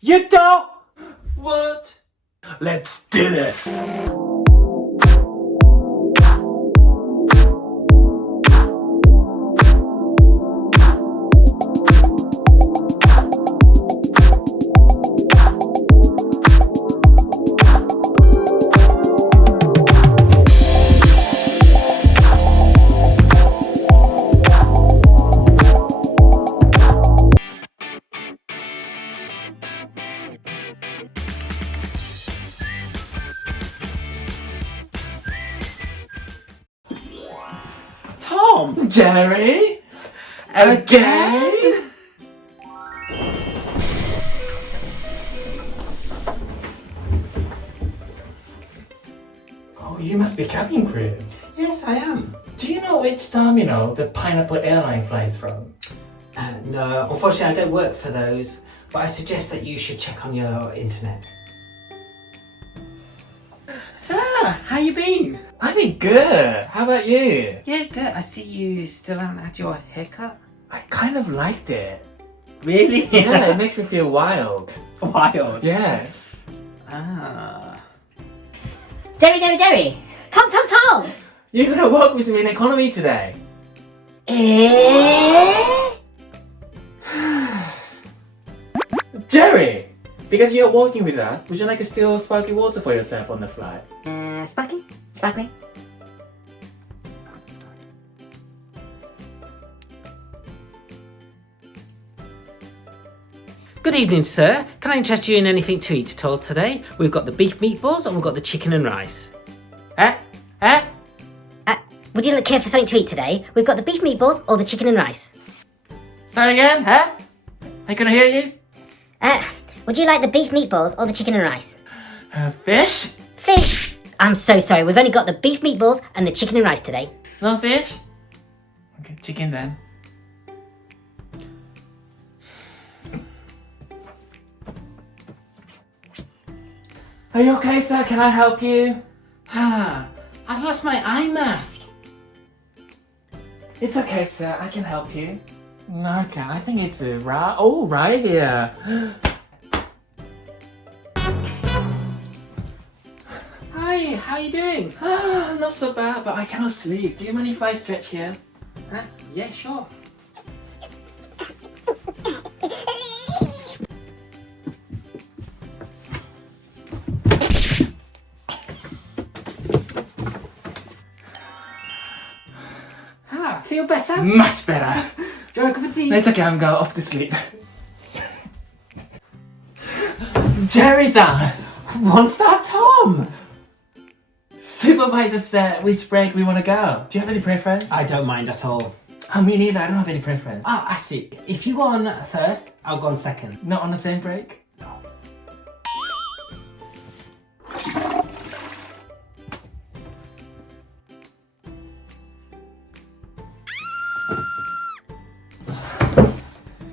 You don't! What? Let's do this! Tom! Jerry? Again? Oh, you must be cabin crew. Yes, I am. Do you know which terminal the Pineapple Airline flies from? No, unfortunately I don't work for those, but I suggest that you should check on your internet. Sir, how you been? I've been good. How about you? Yeah, good. I see you still haven't had your haircut. I kind of liked it. Really? Yeah, it makes me feel wild. Wild. Yeah. Ah. Jerry! Tom! You're gonna work with me in economy today. Jerry! Because you're working with us, would you like a still sparkling water for yourself on the flight? Sparkling? Good evening, sir. Can I interest you in anything to eat at all today? We've got the beef meatballs and we've got the chicken and rice. Would you care for something to eat today? We've got the beef meatballs or the chicken and rice. Say again, huh? I can hear you. Would you like the beef meatballs or the chicken and rice? Fish? Fish! I'm so sorry, we've only got the beef meatballs and the chicken and rice today. No fish? Okay, chicken then. Are you okay, sir? Can I help you? I've lost my eye mask. It's okay, sir. I can help you. Okay, I think it's right here. Hi, how are you doing? Not so bad, but I cannot sleep. Do you mind if I stretch here? Yeah, sure. Feel better? Much better. Do you want a cup of tea? It's okay, I'm going off to sleep. Jerry-san! One star Tom! Supervisor said which break we want to go. Do you have any preference? I don't mind at all. Me neither. I don't have any preference. Oh, actually, if you go on first, I'll go on second. Not on the same break?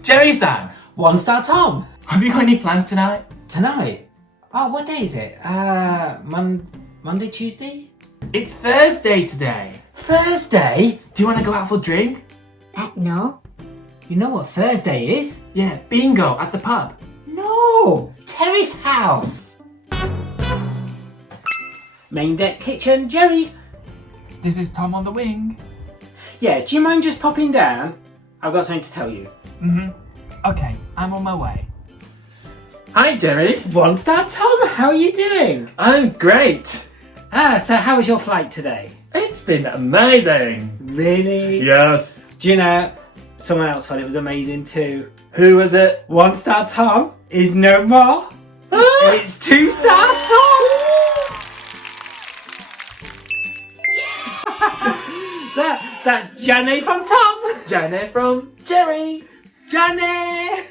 Jerry-san! One star Tom! Have you got any plans tonight? Tonight? Oh, what day is it? Monday, Tuesday? It's Thursday today. Thursday? Do you want to go out for a drink? No. You know what Thursday is? Yeah, bingo at the pub. No! Terrace house! Main deck kitchen, Jerry! This is Tom on the wing. Yeah, do you mind just popping down? I've got something to tell you. Okay, I'm on my way. Hi, Jerry. One star Tom, how are you doing? I'm great. So how was your flight today? It's been amazing. Really? Yes. Do you know, someone else thought it was amazing too. Who was it? One star Tom is no more. It's 2-star Tom! That's Jenny from Tom. Jenny from Jerry. Jenny!